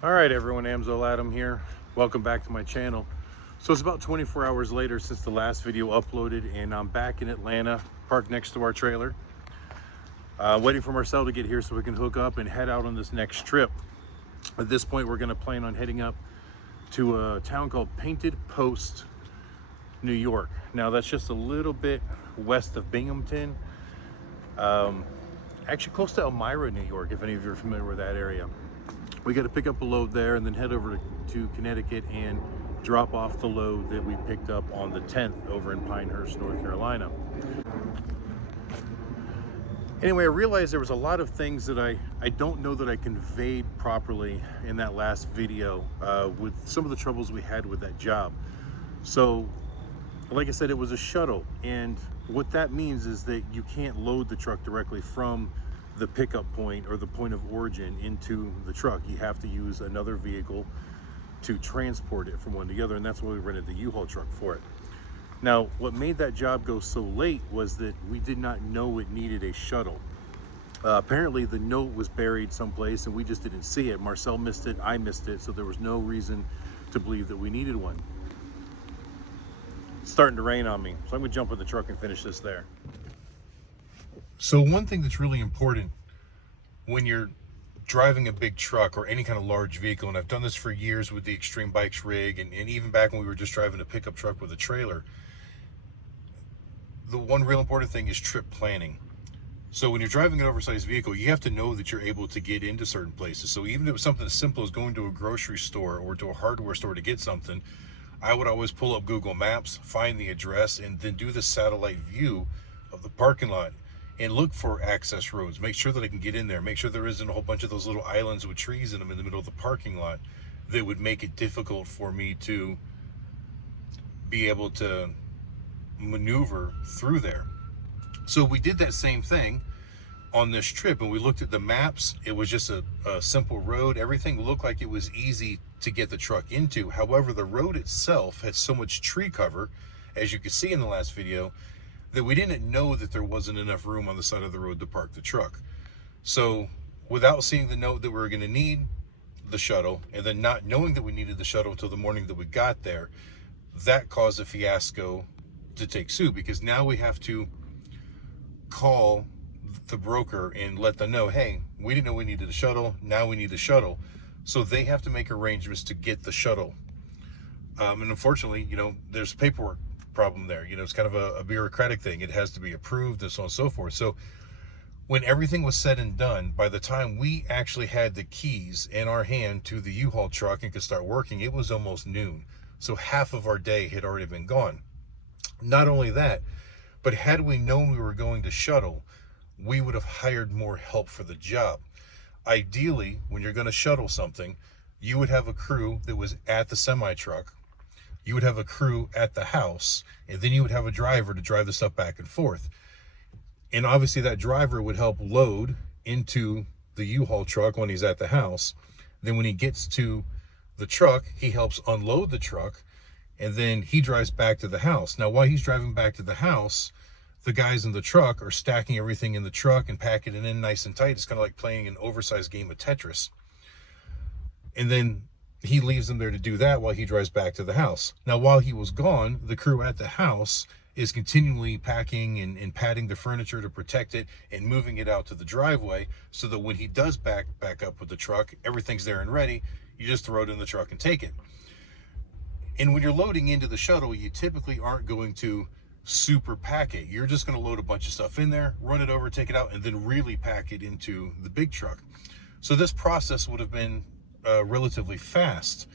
All right, everyone, Amzo Adam here. Welcome back to my channel. So it's about 24 hours later since the last video uploaded, and I'm back in Atlanta, parked next to our trailer, waiting for Marcel to get here so we can hook up and head out on this next trip. At this point, we're going to plan on heading up to a town called Painted Post, New York. Now, that's just a little bit west of Binghamton, actually close to Elmira, New York, if any of you are familiar with that area. We got to pick up a load there and then head over to Connecticut and drop off the load that we picked up on the 10th over in Pinehurst, North Carolina. Anyway, I realized there was a lot of things that I don't know that I conveyed properly in that last video with some of the troubles we had with that job. So, like I said, it was a shuttle, and what that means is that you can't load the truck directly from the pickup point or the point of origin into the truck. You have to use another vehicle to transport it from one to the other, and that's why we rented the U-Haul truck for it. Now, what made that job go so late was that we did not know it needed a shuttle. Apparently the note was buried someplace and we just didn't see it. Marcel missed it, I missed it, so there was no reason to believe that we needed one. It's starting to rain on me, so I'm gonna jump in the truck and finish this there. So one thing that's really important when you're driving a big truck or any kind of large vehicle, and I've done this for years with the Extreme Bikes rig, and even back when we were just driving a pickup truck with a trailer, the one real important thing is trip planning. So when you're driving an oversized vehicle, you have to know that you're able to get into certain places. So even if it's something as simple as going to a grocery store or to a hardware store to get something, I would always pull up Google Maps, find the address, and then do the satellite view of the parking lot and look for access roads. Make sure that I can get in there. Make sure there isn't a whole bunch of those little islands with trees in them in the middle of the parking lot that would make it difficult for me to be able to maneuver through there. So we did that same thing on this trip, and we looked at the maps. It was just a simple road. Everything looked like it was easy to get the truck into. However, the road itself had so much tree cover, as you could see in the last video, that we didn't know that there wasn't enough room on the side of the road to park the truck. So without seeing the note that we were going to need the shuttle, and then not knowing that we needed the shuttle until the morning that we got there, that caused a fiasco to take suit, because now we have to call the broker and let them know, hey, we didn't know we needed a shuttle, now we need a shuttle. So they have to make arrangements to get the shuttle. And unfortunately, there's paperwork problem there. It's kind of a bureaucratic thing. It has to be approved and so on and so forth. So when everything was said and done, by the time we actually had the keys in our hand to the U-Haul truck and could start working, it was almost noon. So half of our day had already been gone. Not only that, but had we known we were going to shuttle, we would have hired more help for the job. Ideally, when you're going to shuttle something, you would have a crew that was at the semi-truck, you would have a crew at the house, and then you would have a driver to drive the stuff back and forth. And obviously that driver would help load into the U-Haul truck when he's at the house. Then when he gets to the truck, he helps unload the truck, and then he drives back to the house. Now, while he's driving back to the house, the guys in the truck are stacking everything in the truck and packing it in nice and tight. It's kind of like playing an oversized game of Tetris. And then he leaves them there to do that while he drives back to the house. Now, while he was gone, the crew at the house is continually packing and padding the furniture to protect it and moving it out to the driveway, so that when he does back up with the truck, everything's there and ready. You just throw it in the truck and take it. And when you're loading into the shuttle, you typically aren't going to super pack it. You're just going to load a bunch of stuff in there, run it over, take it out, and then really pack it into the big truck. So this process would have been relatively fast.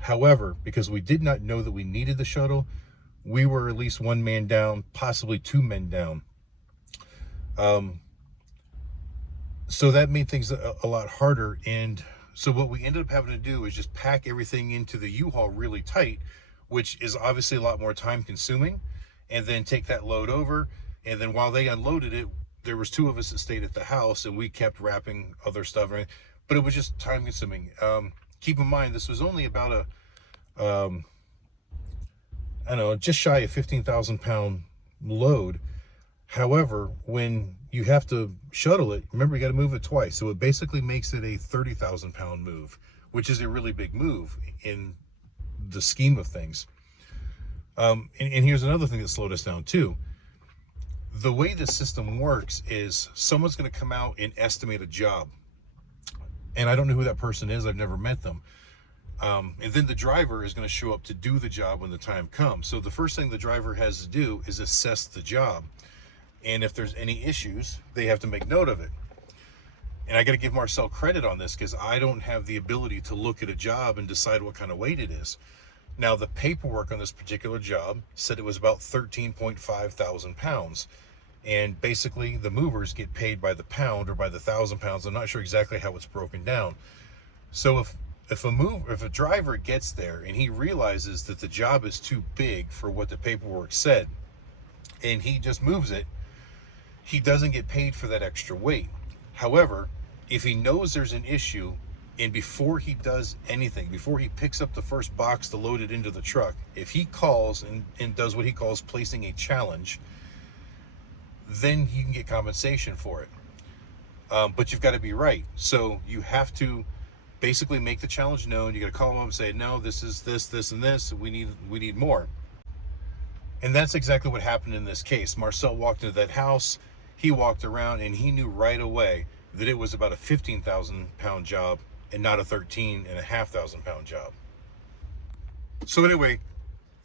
However, because we did not know that we needed the shuttle, we were at least one man down, possibly two men down. So that made things a lot harder. And so what we ended up having to do is just pack everything into the U-Haul really tight, which is obviously a lot more time consuming, and then take that load over. And then while they unloaded it, there was two of us that stayed at the house, and we kept wrapping other stuff, but it was just time consuming. Keep in mind, this was only about I don't know, just shy of 15,000 pound load. However, when you have to shuttle it. Remember, you got to move it twice. So it basically makes it a 30,000 pound move, which is a really big move in the scheme of things. And here's another thing that slowed us down too. The way the system works is someone's going to come out and estimate a job. And I don't know who that person is. I've never met them. And then the driver is going to show up to do the job when the time comes. So the first thing the driver has to do is assess the job. And if there's any issues, they have to make note of it. And I got to give Marcel credit on this because I don't have the ability to look at a job and decide what kind of weight it is. Now, the paperwork on this particular job said it was about 13.5 thousand pounds. And basically, the movers get paid by the pound or by the 1,000 pounds. I'm not sure exactly how it's broken down. So if a driver gets there and he realizes that the job is too big for what the paperwork said, and he just moves it, he doesn't get paid for that extra weight. However, if he knows there's an issue, and before he does anything, before he picks up the first box to load it into the truck, if he calls and does what he calls placing a challenge, then you can get compensation for it. But you've got to be right. So you have to basically make the challenge known. You got to call them up and say, no, this is this, and this. We need more. And that's exactly what happened in this case. Marcel walked into that house. He walked around and he knew right away that it was about a 15,000 pound job and not a 13,500 pound job. So anyway,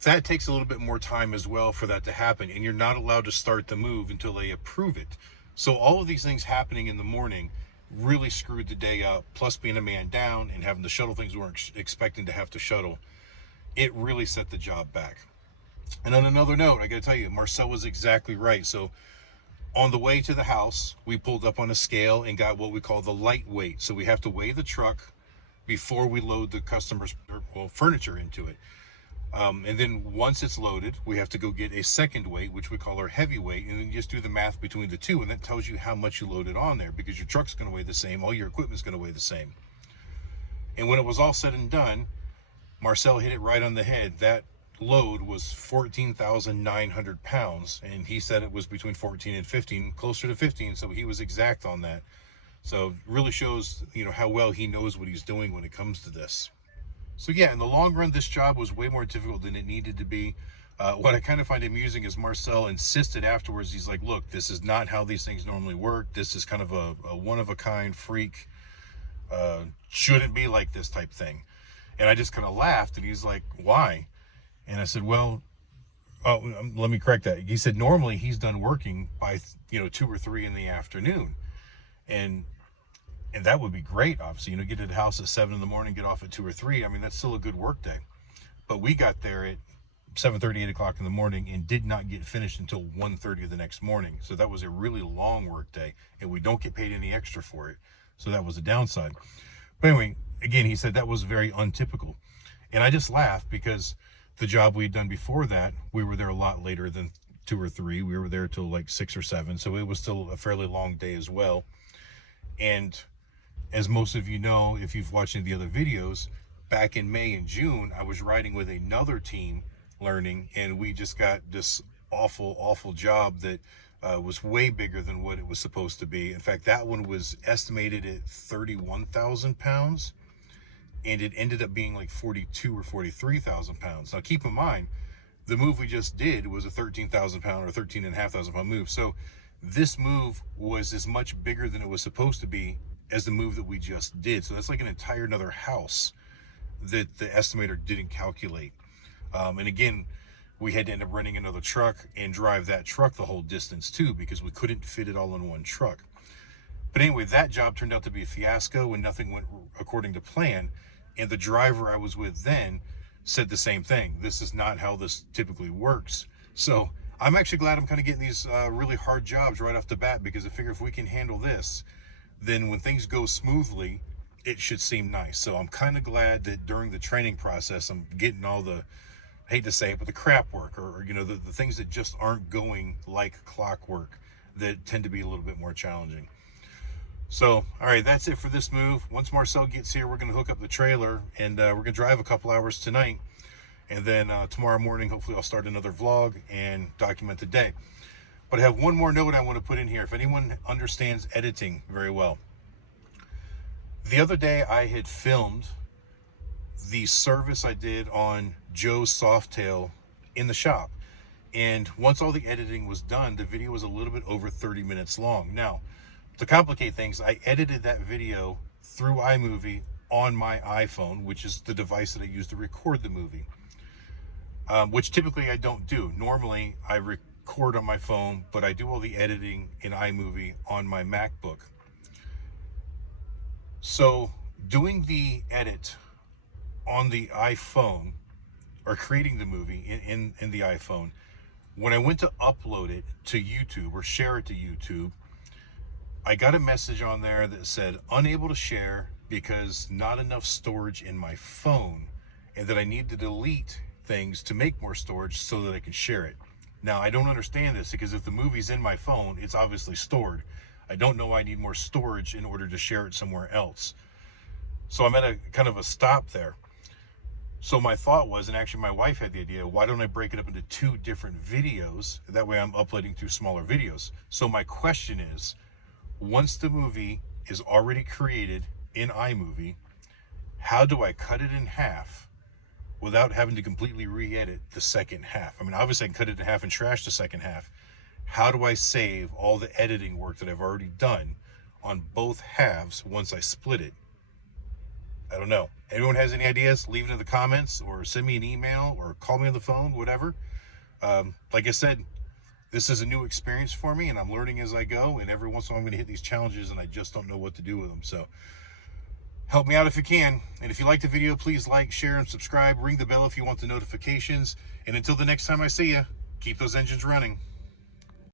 that takes a little bit more time as well for that to happen, and you're not allowed to start the move until they approve it. So all of these things happening in the morning really screwed the day up, plus being a man down and having to shuttle things we weren't expecting to have to shuttle. It really set the job back. And on another note, I gotta tell you, Marcel was exactly right. So on the way to the house, we pulled up on a scale and got what we call the light weight. So we have to weigh the truck before we load the customer's furniture into it. And then once it's loaded, we have to go get a second weight, which we call our heavy weight, and then you just do the math between the two, and that tells you how much you loaded on there, because your truck's going to weigh the same, all your equipment's going to weigh the same. And when it was all said and done, Marcel hit it right on the head. That load was 14,900 pounds, and he said it was between 14 and 15, closer to 15, so he was exact on that. So really shows, how well he knows what he's doing when it comes to this. So yeah, in the long run, this job was way more difficult than it needed to be. What I kind of find amusing is Marcel insisted afterwards. He's like, look, this is not how these things normally work. This is kind of a one-of-a-kind freak. Shouldn't be like this type thing. And I just kind of laughed, and he's like, why? And I said, well, let me correct that. He said normally he's done working by 2 or 3 in the afternoon. And that would be great, obviously, get to the house at 7 in the morning, get off at 2 or 3. I mean, that's still a good work day. But we got there at 7:30, 8 o'clock in the morning and did not get finished until 1:30 the next morning. So that was a really long work day, and we don't get paid any extra for it. So that was a downside. But anyway, again, he said that was very untypical. And I just laughed because the job we'd done before that, we were there a lot later than 2 or 3. We were there till like 6 or 7. So it was still a fairly long day as well. And as most of you know, if you've watched any of the other videos, back in May and June, I was riding with another team learning, and we just got this awful job that was way bigger than what it was supposed to be. In fact, that one was estimated at 31,000 pounds, and it ended up being like 42 or 43,000 pounds. Now, keep in mind, the move we just did was a 13,000 pound or 13,500 pound move. So this move was as much bigger than it was supposed to be as the move that we just did. So that's like an entire another house that the estimator didn't calculate. And again, we had to end up renting another truck and drive that truck the whole distance too, because we couldn't fit it all in one truck. But anyway, that job turned out to be a fiasco and nothing went according to plan. And the driver I was with then said the same thing. This is not how this typically works. So I'm actually glad I'm kind of getting these really hard jobs right off the bat, because I figure if we can handle this, then when things go smoothly, it should seem nice. So I'm kind of glad that during the training process, I'm getting all the, I hate to say it, but the crap work, or the things that just aren't going like clockwork, that tend to be a little bit more challenging. So, all right, that's it for this move. Once Marcel gets here, we're going to hook up the trailer, and we're going to drive a couple hours tonight. And then tomorrow morning, hopefully I'll start another vlog and document the day. But I have one more note I want to put in here if anyone understands editing very well. The other day I had filmed the service I did on Joe's Softail in the shop. And once all the editing was done, the video was a little bit over 30 minutes long. Now, to complicate things, I edited that video through iMovie on my iPhone, which is the device that I use to record the movie, which typically I don't do. Normally, I record on my phone, but I do all the editing in iMovie on my MacBook. So doing the edit on the iPhone, or creating the movie in the iPhone, when I went to upload it to YouTube or share it to YouTube, I got a message on there that said unable to share because not enough storage in my phone, and that I need to delete things to make more storage so that I can share it. Now, I don't understand this, because if the movie's in my phone, it's obviously stored. I don't know why I need more storage in order to share it somewhere else. So I'm at a kind of a stop there. So my thought was, and actually my wife had the idea, why don't I break it up into 2 different videos? That way I'm uploading 2 smaller videos. So my question is, once the movie is already created in iMovie, how do I cut it in half without having to completely re-edit the second half? I mean, obviously I can cut it in half and trash the second half. How do I save all the editing work that I've already done on both halves once I split it? I don't know. Anyone has any ideas? Leave it in the comments, or send me an email, or call me on the phone, whatever. Like I said, this is a new experience for me, and I'm learning as I go, and every once in a while I'm going to hit these challenges and I just don't know what to do with them. So help me out if you can. And if you like the video, please like, share, and subscribe. Ring the bell if you want the notifications. And until the next time I see you, keep those engines running.